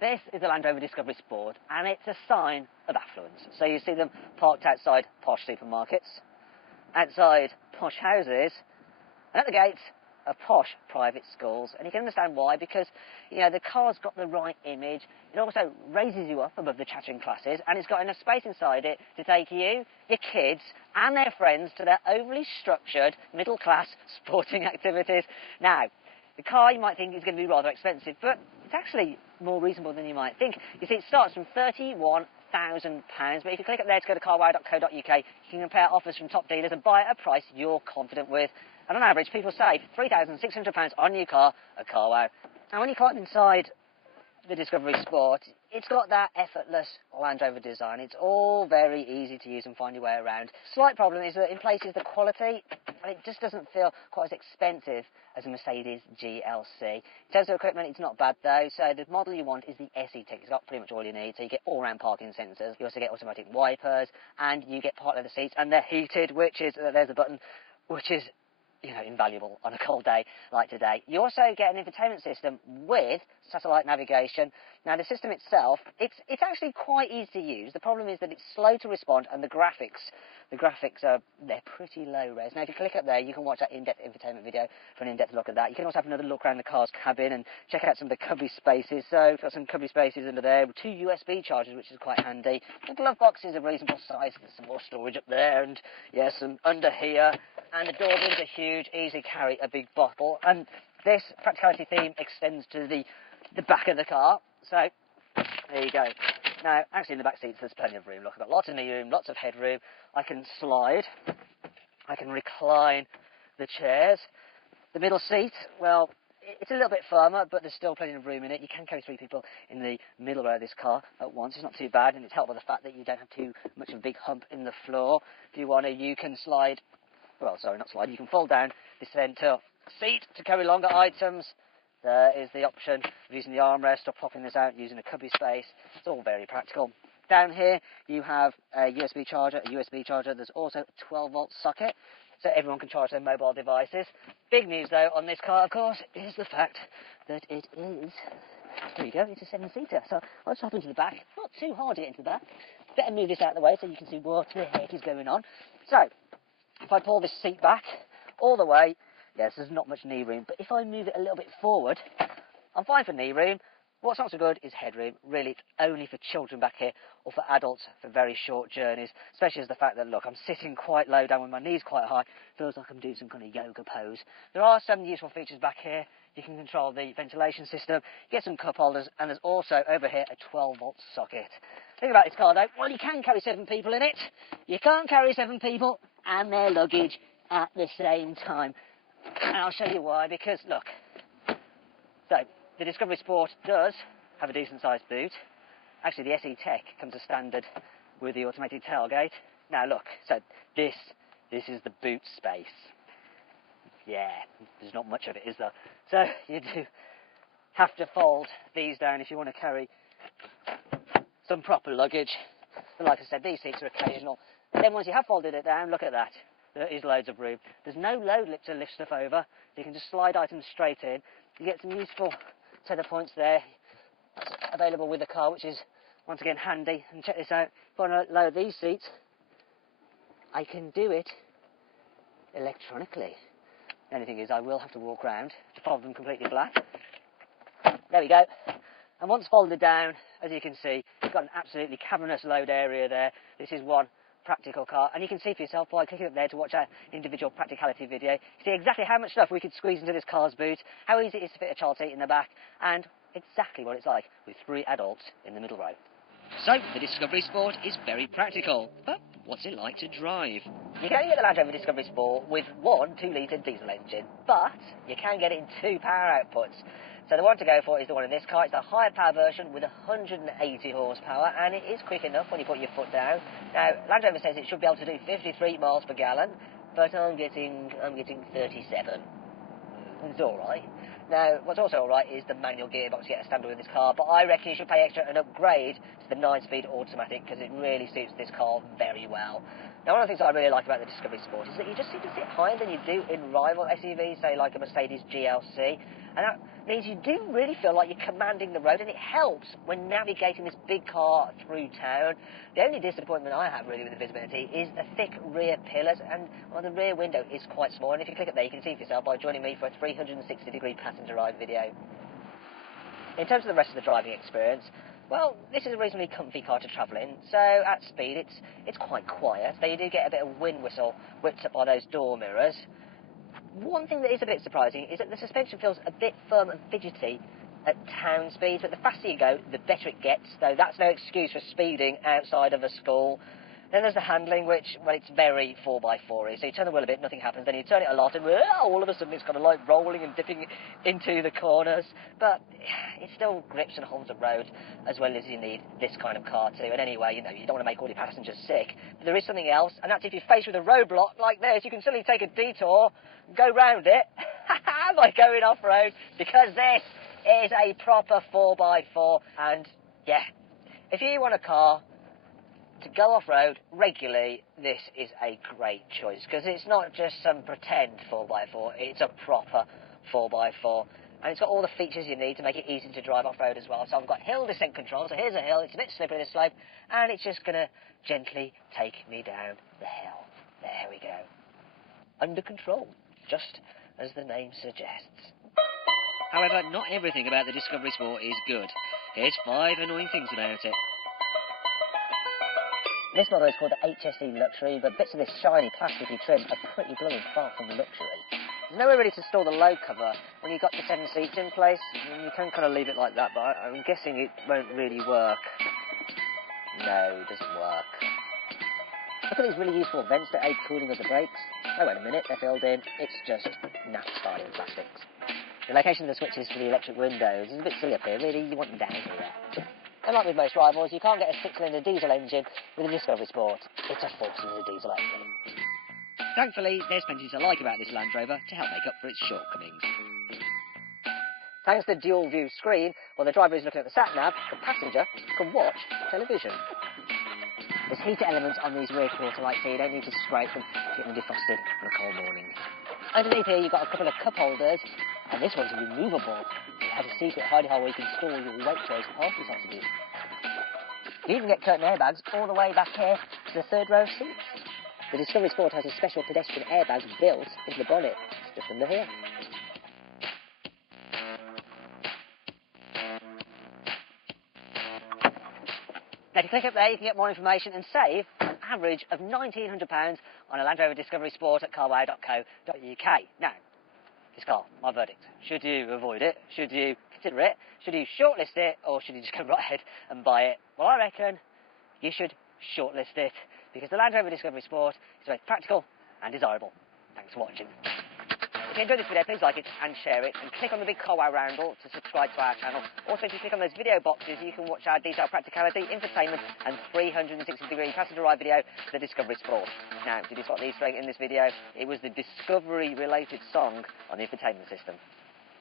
This is the Land Rover Discovery Sport, and it's a sign of affluence. So you see them parked outside posh supermarkets, outside posh houses, and at the gates of posh private schools. And you can understand why, because, you know, the car's got the right image. It also raises you up above the chattering classes, and it's got enough space inside it to take you, your kids, and their friends to their overly structured middle-class sporting activities. Now, the car, you might think, is going to be rather expensive, but it's actually more reasonable than you might think. You see, it starts from £31,000, but if you click up there to go to carwow.co.uk, you can compare offers from top dealers and buy at a price you're confident with. And on average, people save £3,600 on a new car at Carwow. Now, when you climb inside the Discovery Sport, it's got that effortless Land Rover design. It's all very easy to use and find your way around. Slight problem is that in places the quality, it just doesn't feel quite as expensive as a Mercedes GLC. In terms of equipment, it's not bad though. So the model you want is the SE Tech. It's got pretty much all you need. So you get all-round parking sensors. You also get automatic wipers, and you get part of the seats, and they're heated, which is, there's a button, which is, you know, invaluable on a cold day like today. You also get an infotainment system with satellite navigation. Now, the system itself, it's actually quite easy to use. The problem is that it's slow to respond, and the graphics are, they're pretty low res. Now, if you click up there, you can watch that in-depth infotainment video for an in-depth look at that. You can also have another look around the car's cabin and check out some of the cubby spaces. So, we've got some cubby spaces under there, 2 USB chargers, which is quite handy. The glove box is a reasonable size. There's some more storage up there, and yeah, some under here. And the door bins are huge, easily carry a big bottle. And this practicality theme extends to the back of the car. So, there you go. Now, actually in the back seats there's plenty of room. Look, I've got lots of knee room, lots of headroom. I can slide. I can recline the chairs. The middle seat, well, it's a little bit firmer, but there's still plenty of room in it. You can carry 3 people in the middle row of this car at once. It's not too bad, and it's helped by the fact that you don't have too much of a big hump in the floor. If you want to, you can slide. Well, sorry, not slide. You can fold down the centre seat to carry longer items. There is the option of using the armrest or popping this out using a cubby space. It's all very practical. Down here, you have a USB charger, There's also a 12-volt socket, so everyone can charge their mobile devices. Big news, though, on this car, of course, is the fact that it is, there you go, it's a 7-seater. So I'll just hop into the back. Not too hard to get into the back. Better move this out of the way so you can see what the heck is going on. So, if I pull this seat back all the way, yes, there's not much knee room, but if I move it a little bit forward, I'm fine for knee room. What's not so good is headroom. Really, it's only for children back here or for adults for very short journeys, especially as the fact that, look, I'm sitting quite low down with my knees quite high. Feels like I'm doing some kind of yoga pose. There are some useful features back here. You can control the ventilation system, get some cup holders, and there's also over here a 12-volt socket. Think about this car though. Well, you can carry 7 people in it. You can't carry 7 people and their luggage at the same time. And I'll show you why, because look, so the Discovery Sport does have a decent sized boot. Actually, the SE Tech comes as standard with the automated tailgate. Now look, so this is the boot space. Yeah, there's not much of it, is there? So you do have to fold these down if you want to carry some proper luggage. But like I said, these seats are occasional. And then once you have folded it down, look at that. There is loads of room. There's no load lip to lift stuff over. You can just slide items straight in. You get some useful tether points there. That's available with the car, which is, once again, handy. And check this out. If I want to lower these seats, I can do it electronically. The only thing is I will have to walk around to fold them completely flat. There we go. And once folded down, as you can see, you've got an absolutely cavernous load area there. This is one practical car, and you can see for yourself by clicking up there to watch our individual practicality video. You see exactly how much stuff we could squeeze into this car's boot, how easy it is to fit a child seat in the back, and exactly what it's like with 3 adults in the middle row. So, the Discovery Sport is very practical, but what's it like to drive? You can only get the Land Rover Discovery Sport with one 2-litre diesel engine, but you can get it in 2 power outputs. So the one to go for is the one in this car. It's the higher power version with 180 horsepower, and it is quick enough when you put your foot down. Now, Land Rover says it should be able to do 53 miles per gallon, but I'm getting 37. It's all right. Now, what's also all right is the manual gearbox you get a standard with this car, but I reckon you should pay extra and upgrade to the 9-speed automatic because it really suits this car very well. Now, one of the things I really like about the Discovery Sport is that you just seem to sit higher than you do in rival SUVs, say like a Mercedes GLC. And that means you do really feel like you're commanding the road, and it helps when navigating this big car through town. The only disappointment I have really with the visibility is the thick rear pillars, and well, the rear window is quite small, and if you click up there you can see for yourself by joining me for a 360-degree passenger ride video. In terms of the rest of the driving experience, well, this is a reasonably comfy car to travel in, so at speed it's quite quiet, though you do get a bit of wind whistle whipped up by those door mirrors. One thing that is a bit surprising is that the suspension feels a bit firm and fidgety at town speeds, but the faster you go, the better it gets, though that's no excuse for speeding outside of a school. Then there's the handling, which, well, it's very 4x4-y, so you turn the wheel a bit, nothing happens, then you turn it a lot, and all of a sudden it's kind of like rolling and dipping into the corners, but it still grips and holds the road as well as you need this kind of car to. And anyway, you know, you don't want to make all your passengers sick, but there is something else, and that's if you're faced with a roadblock like this, you can suddenly take a detour, go round it, by going off-road, because this is a proper 4x4, and yeah, if you want a car to go off-road regularly, this is a great choice, because it's not just some pretend 4x4, it's a proper 4x4, and it's got all the features you need to make it easy to drive off-road as well. So I've got hill descent control, so here's a hill, it's a bit slippery this slope, and it's just going to gently take me down the hill. There we go. Under control, just as the name suggests. However, not everything about the Discovery Sport is good. Here's 5 annoying things about it. This model is called the HSE Luxury, but bits of this shiny plasticky trim are pretty blooming far from luxury. There's nowhere really to store the load cover when you've got the 7 seats in place. You can kind of leave it like that, but I'm guessing it won't really work. No, it doesn't work. Look at these really useful vents that aid cooling of the brakes. Oh, wait a minute, they're filled in. It's just naphthalene plastics. The location of the switches for the electric windows is a bit silly up here, really. You want them down here. Unlike with most rivals, you can't get a 6-cylinder diesel engine with a Discovery Sport. It's a 4-cylinder diesel engine. Thankfully, there's plenty to like about this Land Rover to help make up for its shortcomings. Thanks to the dual-view screen, while the driver is looking at the sat-nav, the passenger can watch television. There's heater elements on these rear quarter lights, so you don't need to scrape them to get them defrosted on a cold morning. Underneath here, you've got a couple of cup holders, and this one's removable. It has a secret hidey hole where you can store your Waitrose party sausages. You even get curtain airbags all the way back here to the 3rd row seats. The Discovery Sport has a special pedestrian airbag built into the bonnet, just under here. Now, if you click up there, you can get more information and save an average of £1,900 on a Land Rover Discovery Sport at carwow.co.uk. Now, this car, my verdict. Should you avoid it? Should you consider it? Should you shortlist it? Or should you just go right ahead and buy it? Well, I reckon you should shortlist it, because the Land Rover Discovery Sport is both practical and desirable. Thanks for watching. If you enjoyed this video, please like it and share it, and click on the big CarWow roundel to subscribe to our channel. Also, if you click on those video boxes, you can watch our detailed practicality, infotainment and 360-degree passenger ride video for the Discovery Sport. Now, did you spot the Easter egg in this video? It was the Discovery-related song on the infotainment system.